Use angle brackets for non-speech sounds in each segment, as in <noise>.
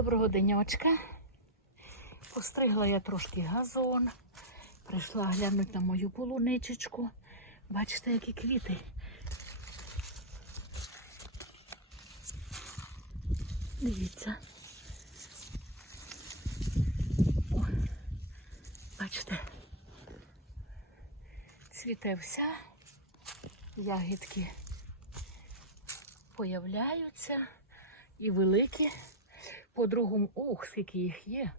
Доброго денечка. Постригла я трошки газон. Прийшла глянути на мою полуничечку. Бачите, які квіти. Дивіться. О, бачите. Цвіте вся. Ягідки появляються і великі. По-другому, ух, скільки їх є.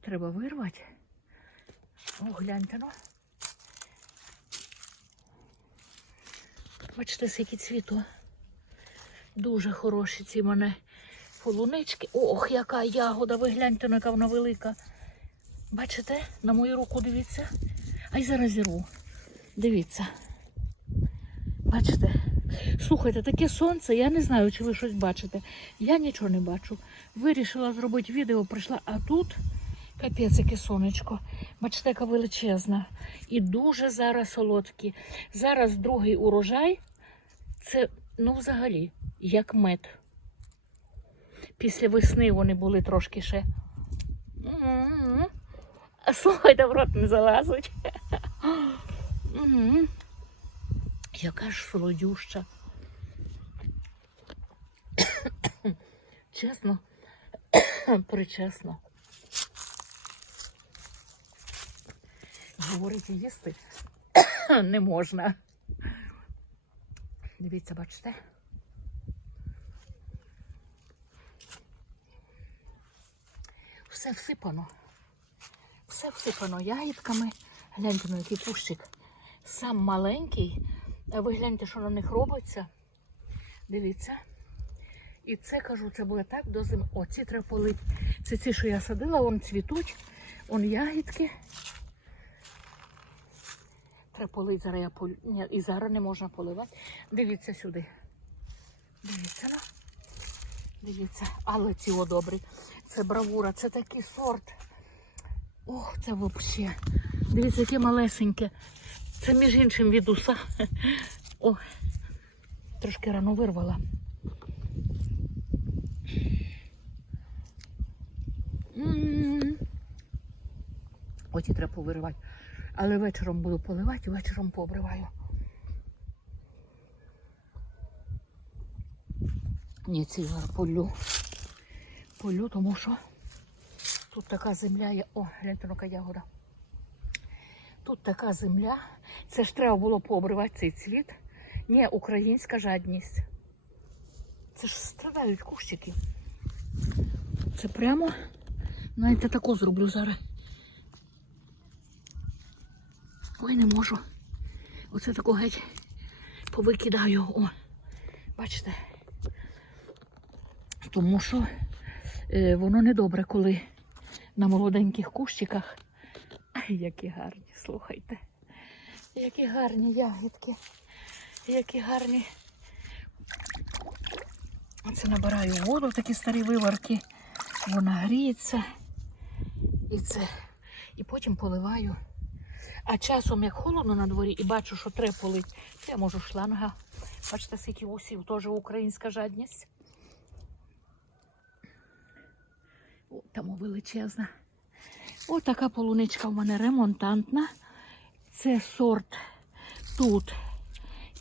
Треба вирвати. О, гляньте ну. Бачите, скільки цвіту. Дуже хороші ці мене полунички. Ох, яка ягода, ви гляньте, ну, яка вона велика. Бачите, на мою руку дивіться. А й зараз зірву. Дивіться. Бачите? Слухайте, таке сонце, я не знаю, чи ви щось бачите. Я нічого не бачу. Вирішила зробити відео, прийшла, а тут капець, яке сонечко. Бачите, яка величезна. І дуже зараз солодкі. Зараз другий урожай. Це, ну, взагалі, як мед. Після весни вони були трошки ще. А слухайте, в рот не залазить. Яка ж солодюща. Чесно, <coughs> причесно. Говорити їсти <coughs> не можна. Дивіться, бачите? Все всипано. Все всипано ягідками. Гляньте на який кущик. Сам маленький. Ви гляньте, що на них робиться. Дивіться. І це кажу, це буде так до зими. О, ці треба полити. Це ці, що я садила, вон цвітуть, вон ягідки. Треба полити, зараз я полю. Ні, і зараз не можна поливати. Дивіться сюди. Дивіться, ну. Дивіться, але ці добрі. Це бравура, це такий сорт. Ох, це взагалі. Дивіться, яке малесеньке. Це між іншим від уса. <laughs> О, трошки рано вирвала. М. Оті треба повиривати. Але вечором буду поливати, вечором пообриваю. Ні, ці полю. Полю, тому що тут така земля є. О, гляньте, ну-ка ягода. Тут така земля. Це ж треба було пообривати цей цвіт. Ні, українська жадність. Це ж страдають кущики. Це прямо. Знаєте, тако зроблю зараз. Ой, не можу. Оце тако геть повикидаю. О, бачите? Тому що е, воно не добре, коли на молоденьких кущиках. Ай, які гарні, слухайте. Які гарні ягідки. Які гарні. Оце набираю воду, такі старі виварки. Вона гріється. І це. І потім поливаю. А часом, як холодно на дворі і бачу, що треба полити, то я можу шланга. Бачите, скільки усів, теж українська жадність. Там величезна. Ось така полуничка в мене ремонтантна. Це сорт тут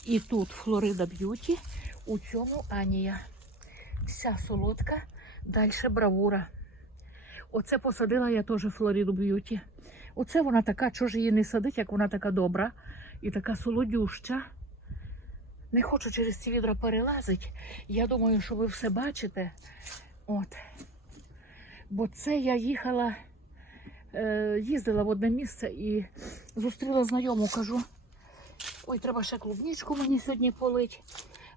і тут Флорида Б'юті. У цьому Анія. Вся солодка, далі бравура. Оце посадила я теж Флориду Б'юті. Оце вона така, чого ж її не садить, як вона така добра і така солодюща. Не хочу через ці відра перелазити. Я думаю, що ви все бачите. От. Бо це я їхала, е, їздила в одне місце і зустріла знайому, кажу. Ой, треба ще клубничку мені сьогодні полити.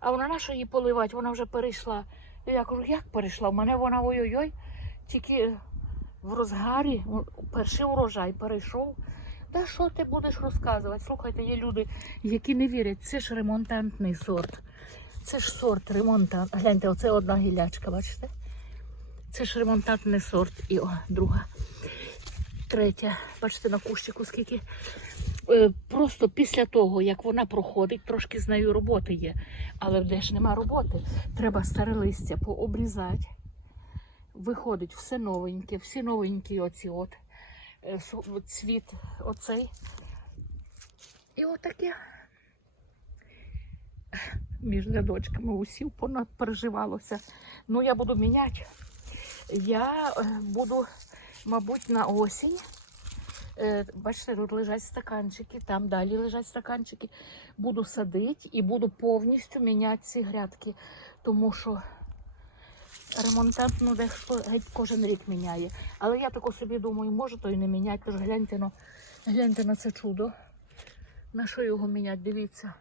А вона на що її поливати? Вона вже перейшла. І я кажу, як перейшла? У мене вона ой-ой-ой, тільки в розгарі, перший урожай перейшов. Та що ти будеш розказувати? Слухайте, є люди, які не вірять, це ж ремонтантний сорт. Це ж сорт ремонтант. Гляньте, оце одна гілячка, бачите? Це ж ремонтантний сорт. І о, друга. Третя. Бачите, на кущику скільки. Е, Просто після того, як вона проходить, трошки з нею роботи є. Але де ж нема роботи, треба старе листя пообрізати. Виходить все новеньке, всі новенькі оці от е, цвіт оцей. І отаке між рядочками усів понад переживалося. Ну, я буду міняти. Я е, буду, мабуть, на осінь. Е, Бачите, тут лежать стаканчики, там далі лежать стаканчики. Буду садити і буду повністю міняти ці грядки, тому що ремонтант ну, дехто геть кожен рік міняє. Але я тако собі думаю, може то й не міняти. Тож гляньте, ну, гляньте на це чудо. На що його міняти? Дивіться.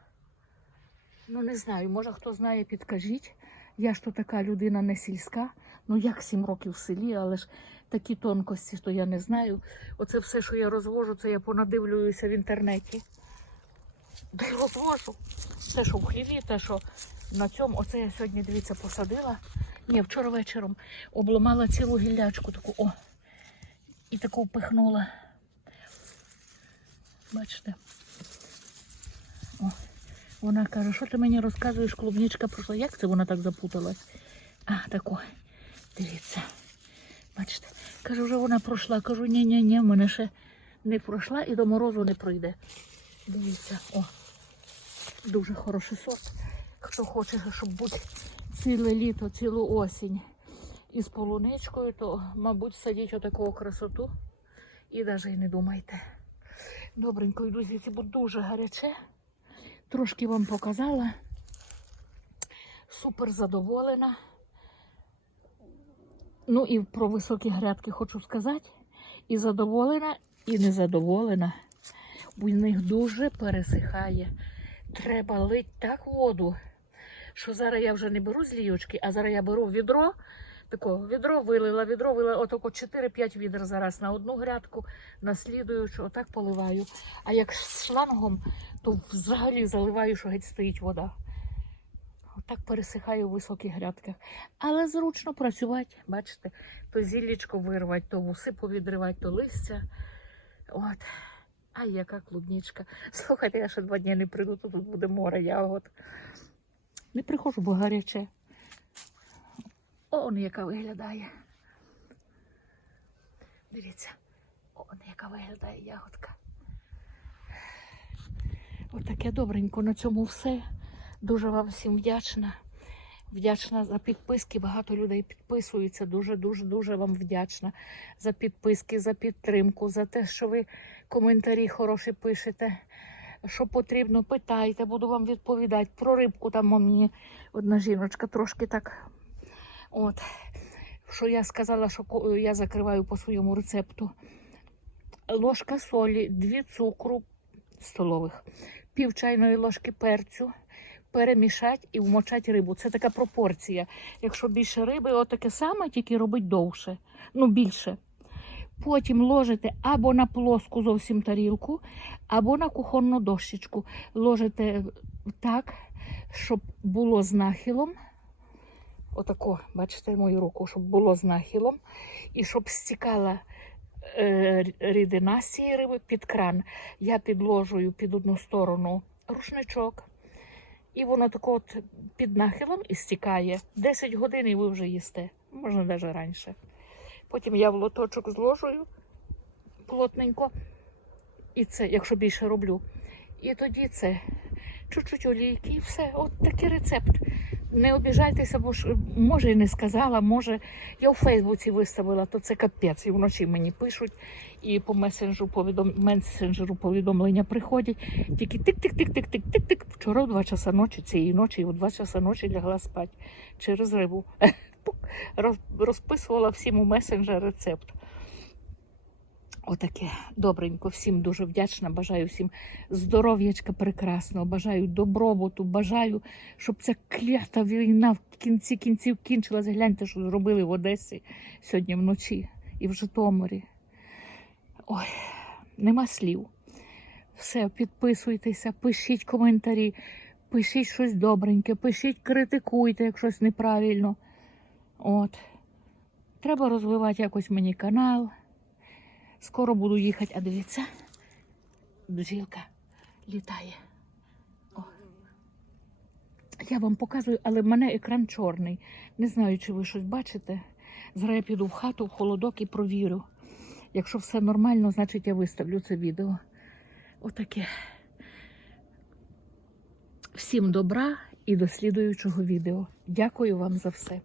Ну не знаю, може хто знає, підкажіть. Я ж то така людина не сільська. Ну як сім років в селі, але ж такі тонкості, то я не знаю. Оце все, що я розвожу, це я понадивлююся в інтернеті. Де розвожу. Те, що в хліві, те, що на цьому. Оце я сьогодні, дивіться, посадила. Ні, вчора вечором обламала цілу гіллячку таку, о. І таку впихнула. Бачите? О. Вона каже, що ти мені розказуєш, клубничка пройшла. Як це вона так запуталась? А, тако. Дивіться. Бачите? Кажу, вже вона пройшла. Кажу, ні, ні, ні, в мене ще не пройшла і до морозу не пройде. Дивіться, о. Дуже хороший сорт. Хто хоче, щоб бути ціле літо, цілу осінь із полуничкою, то, мабуть, садіть отаку красоту і навіть не думайте. Добренько йду звідси, бо дуже гаряче. Трошки вам показала. Супер задоволена. Ну і про високі грядки хочу сказати. І задоволена, і незадоволена. В них дуже пересихає. Треба лить так воду, що зараз я вже не беру з лійочки, а зараз я беру відро. Тако, відро вилила, відро вилила, отако 4-5 відер зараз на одну грядку, на слідуючу, отак поливаю. А як з шлангом, то взагалі заливаю, що геть стоїть вода. Отак пересихаю у високих грядках. Але зручно працювати, бачите, то зіллічко вирвати, то вуси повідривати, то листя. От. А яка клубничка. Слухайте, я ще два дні не прийду, то тут буде море ягод. Не приходжу, бо гаряче. Он яка виглядає. Дивіться, он яка виглядає ягодка. Отаке добренько. На цьому все. Дуже вам всім вдячна. Вдячна за підписки. Багато людей підписуються. Дуже, дуже, дуже вам вдячна за підписки, за підтримку, за те, що ви коментарі хороші пишете. Що потрібно, питайте, буду вам відповідати. Про рибку там мені одна жіночка трошки так. От. Що я сказала, що я закриваю по своєму рецепту. Ложка солі, дві цукру столових, пів чайної ложки перцю, перемішати і вмочати рибу. Це така пропорція. Якщо більше риби, отаке саме, тільки робить довше, ну більше. Потім ложите або на плоску зовсім тарілку, або на кухонну дощечку. Ложите так, щоб було з нахилом. Отако, бачите мою руку, щоб було з нахилом, і щоб стікала е, рідина з цієї риби під кран. Я підложую під одну сторону рушничок, і воно тако от під нахилом і стікає. 10 годин і ви вже їсте, можна навіть раніше. Потім я в лоточок зложую плотненько, і це, якщо більше роблю. І тоді це чуть-чуть олійки і все. От такий рецепт. Не обіжайтеся, бо ж може і не сказала, може я у Фейсбуці виставила, то це капець. І вночі мені пишуть, і по месенджеру, повідом... месенджеру повідомлення приходять. Тільки тик-тик-тик-тик-тик-тик-тик. Вчора в 2 часа ночі, цієї ночі, і в 2 часа ночі лягла спати через рибу. <laughs> <laughs> Роз- Розписувала всім у месенджер рецепт. Отаке добренько, всім дуже вдячна. Бажаю всім здоров'ячка прекрасного, бажаю добробуту, бажаю, щоб ця клята війна в кінці кінців кінчилась. Гляньте, що зробили в Одесі сьогодні вночі і в Житомирі. Ой, нема слів. Все, підписуйтеся, пишіть коментарі, пишіть щось добреньке, пишіть, критикуйте, як щось неправильно. От. Треба розвивати якось мені канал. Скоро буду їхати, а дивіться, бджілка літає. О. Я вам показую, але в мене екран чорний. Не знаю, чи ви щось бачите. Зараз я піду в хату, в холодок і провірю. Якщо все нормально, значить я виставлю це відео. Отаке. Всім добра і до слідуючого відео. Дякую вам за все.